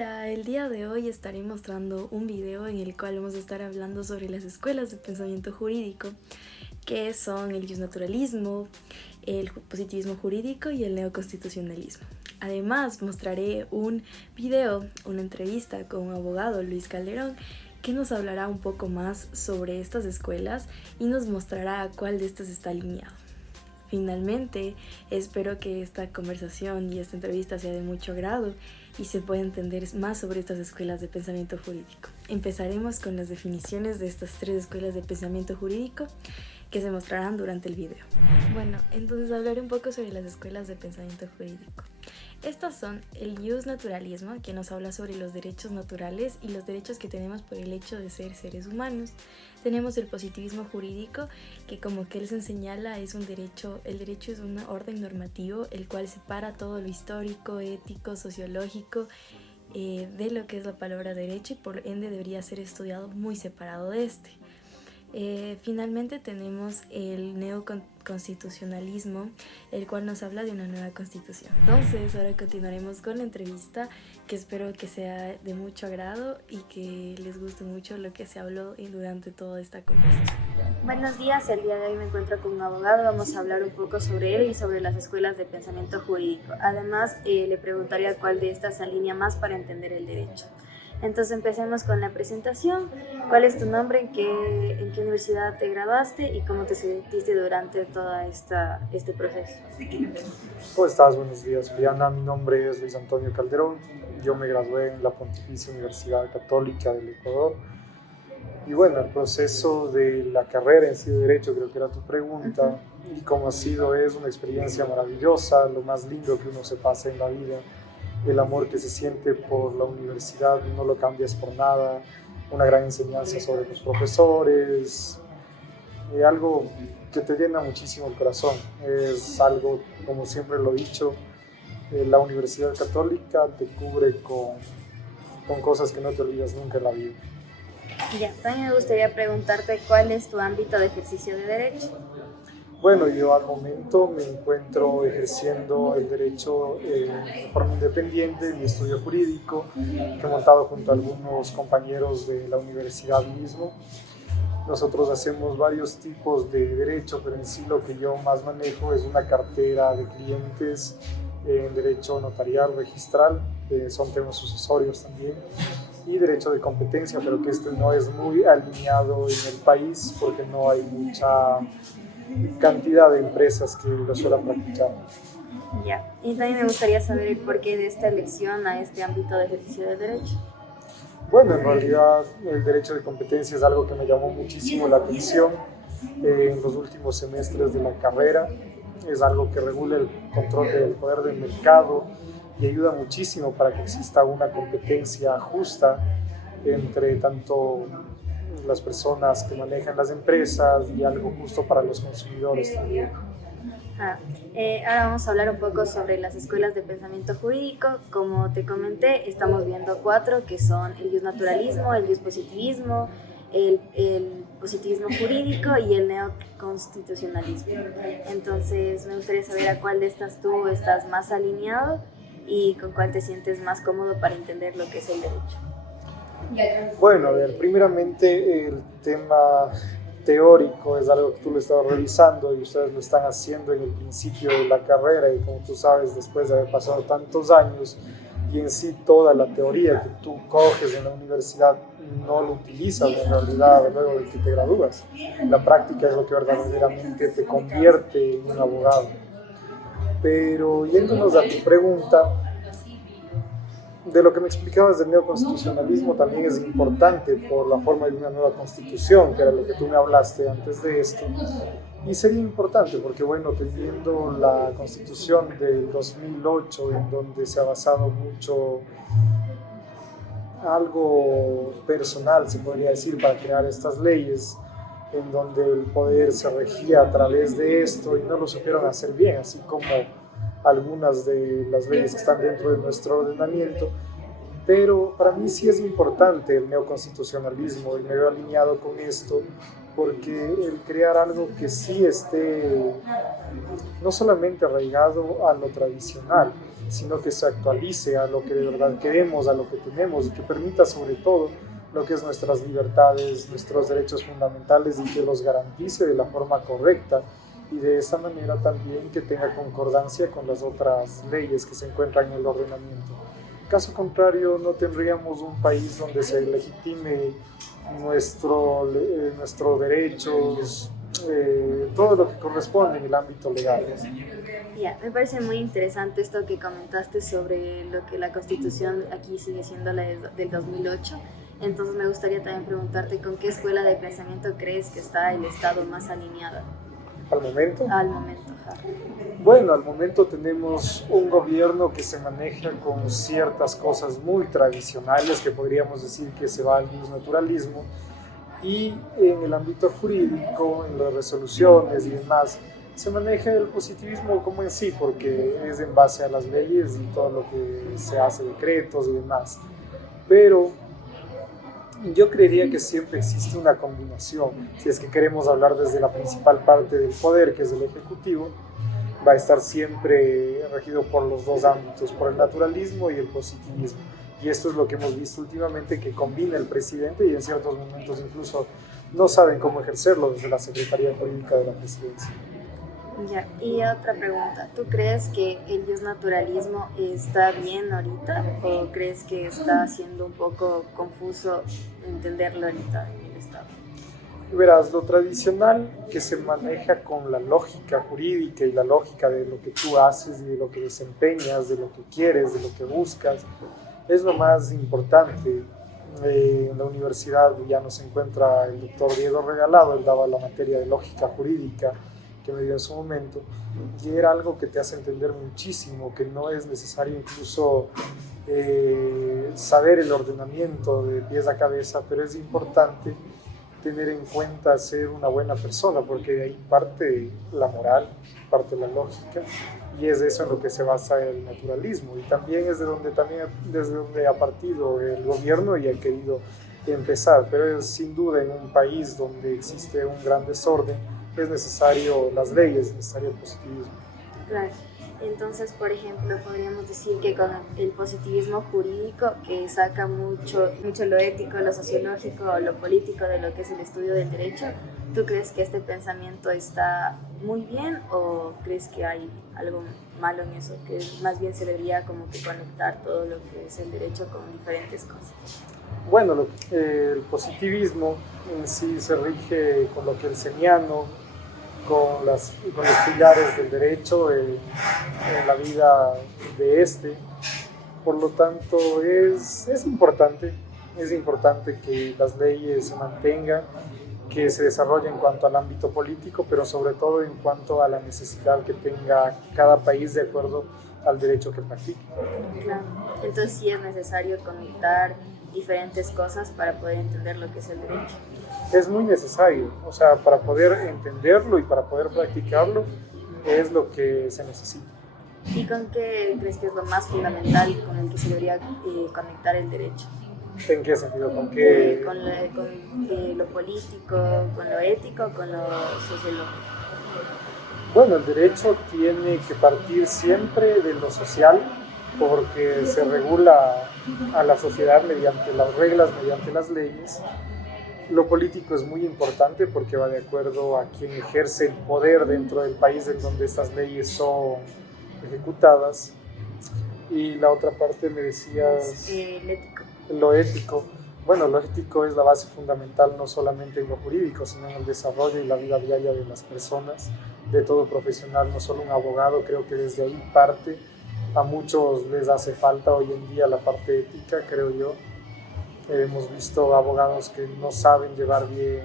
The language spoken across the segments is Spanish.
Hola, el día de hoy estaré mostrando un video en el cual vamos a estar hablando sobre las escuelas de pensamiento jurídico, que son el justnaturalismo, el positivismo jurídico y el neoconstitucionalismo. Además, mostraré un video, una entrevista con un abogado, Luis Calderón, que nos hablará un poco más sobre estas escuelas y nos mostrará a cuál de estas está alineado. Finalmente, espero que esta conversación y esta entrevista sea de mucho agrado y se pueda entender más sobre estas escuelas de pensamiento jurídico. Empezaremos con las definiciones de estas tres escuelas de pensamiento jurídico que se mostrarán durante el video. Bueno, entonces hablaré un poco sobre las escuelas de pensamiento jurídico. Estas son el justnaturalismo, que nos habla sobre los derechos naturales y los derechos que tenemos por el hecho de ser seres humanos. Tenemos el positivismo jurídico, que como que él se señala es un derecho, el derecho es un orden normativo, el cual separa todo lo histórico, ético, sociológico, de lo que es la palabra derecho y por ende debería ser estudiado muy separado de este. Finalmente tenemos el neoconstitucionalismo, el cual nos habla de una nueva constitución. Entonces ahora continuaremos con la entrevista, que espero que sea de mucho agrado y que les guste mucho lo que se habló durante toda esta conversación. Buenos días, el día de hoy me encuentro con un abogado, vamos a hablar un poco sobre él y sobre las escuelas de pensamiento jurídico. Además, le preguntaría cuál de estas se alinea más para entender el derecho. Entonces empecemos con la presentación. ¿Cuál es tu nombre? ¿En qué universidad te graduaste? ¿Y cómo te sentiste durante todo este proceso? ¿Cómo estás? Buenos días, Briana. Mi nombre es Luis Antonio Calderón. Yo me gradué en la Pontificia Universidad Católica del Ecuador. Y bueno, el proceso de la carrera en sí de Derecho, creo que era tu pregunta, y cómo ha sido, es una experiencia maravillosa, lo más lindo que uno se pasa en la vida. El amor que se siente por la universidad no lo cambias por nada, una gran enseñanza sobre los profesores, algo que te llena muchísimo el corazón. Es algo, como siempre lo he dicho, la Universidad Católica te cubre con cosas que no te olvidas nunca en la vida. Ya, también me gustaría preguntarte cuál es tu ámbito de ejercicio de derecho. Bueno, yo al momento me encuentro ejerciendo el derecho de forma independiente en mi estudio jurídico, que he montado junto a algunos compañeros de la universidad mismo. Nosotros hacemos varios tipos de derecho, pero en sí lo que yo más manejo es una cartera de clientes en derecho notarial, registral, son temas sucesorios también, y derecho de competencia, pero que este no es muy alineado en el país porque no hay mucha cantidad de empresas que lo suelen practicar. Ya, y también me gustaría saber el porqué de esta elección a este ámbito de ejercicio del derecho. Bueno, en realidad el derecho de competencia es algo que me llamó muchísimo la atención en los últimos semestres de la carrera. Es algo que regula el control del poder del mercado y ayuda muchísimo para que exista una competencia justa entre tanto las personas que manejan las empresas y algo justo para los consumidores también. Ahora vamos a hablar un poco sobre las escuelas de pensamiento jurídico. Como te comenté, estamos viendo 4 que son el justnaturalismo, el justpositivismo, el positivismo jurídico y el neoconstitucionalismo. Entonces me gustaría saber a cuál de estas tú estás más alineado y con cuál te sientes más cómodo para entender lo que es el derecho. Bueno, a ver, primeramente el tema teórico es algo que tú lo estabas revisando y ustedes lo están haciendo en el principio de la carrera y como tú sabes, después de haber pasado tantos años y en sí toda la teoría que tú coges en la universidad no lo utilizas en realidad luego de que te gradúas. La práctica es lo que verdaderamente te convierte en un abogado. Pero yéndonos a tu pregunta, de lo que me explicabas del neoconstitucionalismo también es importante por la forma de una nueva constitución, que era lo que tú me hablaste antes de esto. Y sería importante porque, bueno, teniendo la constitución del 2008, en donde se ha basado mucho algo personal, se podría decir, para crear estas leyes, en donde el poder se regía a través de esto y no lo supieron hacer bien, así como algunas de las leyes que están dentro de nuestro ordenamiento. Pero para mí sí es importante el neoconstitucionalismo y me veo alineado con esto porque el crear algo que sí esté no solamente arraigado a lo tradicional, sino que se actualice a lo que de verdad queremos, a lo que tenemos y que permita sobre todo lo que es nuestras libertades, nuestros derechos fundamentales y que los garantice de la forma correcta y de esa manera también que tenga concordancia con las otras leyes que se encuentran en el ordenamiento. Caso contrario, no tendríamos un país donde se legitime nuestros derechos, todo lo que corresponde en el ámbito legal. Ya, me parece muy interesante esto que comentaste sobre lo que la Constitución aquí sigue siendo la del 2008. Entonces me gustaría también preguntarte con qué escuela de pensamiento crees que está el Estado más alineado. ¿Al momento? Al momento, ajá. Bueno, al momento tenemos un gobierno que se maneja con ciertas cosas muy tradicionales, que podríamos decir que se va al naturalismo, y en el ámbito jurídico, en las resoluciones y demás, se maneja el positivismo como en sí, porque es en base a las leyes y todo lo que se hace, decretos y demás. Pero yo creería que siempre existe una combinación. Si es que queremos hablar desde la principal parte del poder, que es el ejecutivo, va a estar siempre regido por los dos ámbitos, por el naturalismo y el positivismo. Y esto es lo que hemos visto últimamente, que combina el presidente y en ciertos momentos incluso no saben cómo ejercerlo desde la Secretaría Jurídica de la Presidencia. Ya, y otra pregunta, ¿tú crees que el justnaturalismo está bien ahorita o crees que está siendo un poco confuso entenderlo ahorita en el Estado? Verás, lo tradicional que se maneja con la lógica jurídica y la lógica de lo que tú haces y de lo que desempeñas, de lo que quieres, de lo que buscas, es lo más importante. En la universidad ya nos encuentra el doctor Diego Regalado, él daba la materia de lógica jurídica que me dio en su momento, y era algo que te hace entender muchísimo, que no es necesario incluso saber el ordenamiento de pies a cabeza, pero es importante tener en cuenta ser una buena persona, porque de ahí parte la moral, parte la lógica, y es eso en lo que se basa el naturalismo, y también es desde donde ha partido el gobierno y ha querido empezar, pero es sin duda en un país donde existe un gran desorden, es necesario las leyes, es necesario el positivismo. Claro. Entonces, por ejemplo, podríamos decir que con el positivismo jurídico, que saca mucho lo ético, lo sociológico, lo político de lo que es el estudio del derecho, ¿tú crees que este pensamiento está muy bien o crees que hay algo malo en eso? Que más bien se debería como que conectar todo lo que es el derecho con diferentes cosas. Bueno, el positivismo en sí se rige con lo kelseniano, con los pilares del derecho en la vida de este. Por lo tanto, es importante que las leyes se mantengan, que se desarrollen en cuanto al ámbito político, pero sobre todo en cuanto a la necesidad que tenga cada país de acuerdo al derecho que practique. Claro. Entonces sí es necesario conectar diferentes cosas para poder entender lo que es el derecho. Es muy necesario, o sea, para poder entenderlo y para poder practicarlo es lo que se necesita. ¿Y con qué crees que es lo más fundamental con el que se debería conectar el derecho? ¿En qué sentido? ¿Con qué? Con lo político, con lo ético, con lo sociológico. Bueno, el derecho tiene que partir siempre de lo social, porque se regula a la sociedad mediante las reglas, mediante las leyes. Lo político es muy importante porque va de acuerdo a quien ejerce el poder dentro del país en donde estas leyes son ejecutadas. Y la otra parte me decías... El ético. Lo ético. Bueno, lo ético es la base fundamental no solamente en lo jurídico, sino en el desarrollo y la vida diaria de las personas, de todo profesional, no solo un abogado. Creo que desde ahí parte. A muchos les hace falta hoy en día la parte ética, creo yo. Hemos visto abogados que no saben llevar bien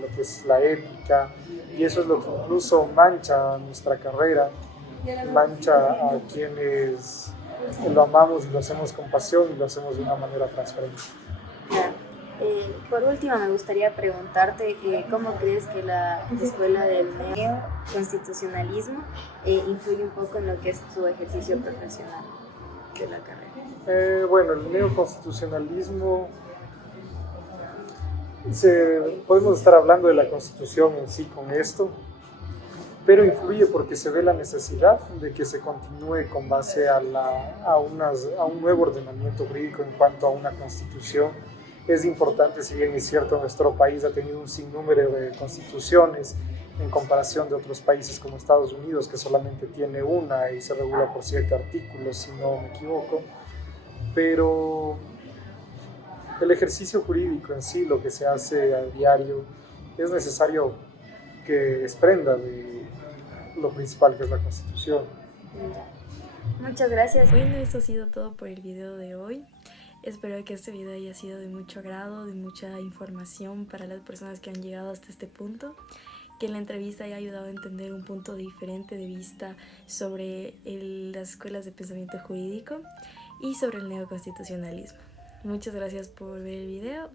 lo que es la ética, y eso es lo que incluso mancha nuestra carrera, mancha a quienes lo amamos y lo hacemos con pasión y lo hacemos de una manera transparente. Por último, me gustaría preguntarte cómo crees que la escuela del neoconstitucionalismo influye un poco en lo que es tu ejercicio profesional de la carrera. Bueno, el neoconstitucionalismo Podemos estar hablando de la Constitución en sí con esto, pero influye porque se ve la necesidad de que se continúe con base a un nuevo ordenamiento jurídico en cuanto a una Constitución. Es importante, si bien es cierto, nuestro país ha tenido un sinnúmero de constituciones en comparación de otros países como Estados Unidos, que solamente tiene una y se regula por 7 artículos, si no me equivoco, pero el ejercicio jurídico en sí, lo que se hace a diario, es necesario que desprenda de lo principal que es la Constitución. Muchas gracias. Bueno, esto ha sido todo por el video de hoy. Espero que este video haya sido de mucho agrado, de mucha información para las personas que han llegado hasta este punto, que la entrevista haya ayudado a entender un punto diferente de vista sobre las escuelas de pensamiento jurídico y sobre el neoconstitucionalismo. Muchas gracias por ver el video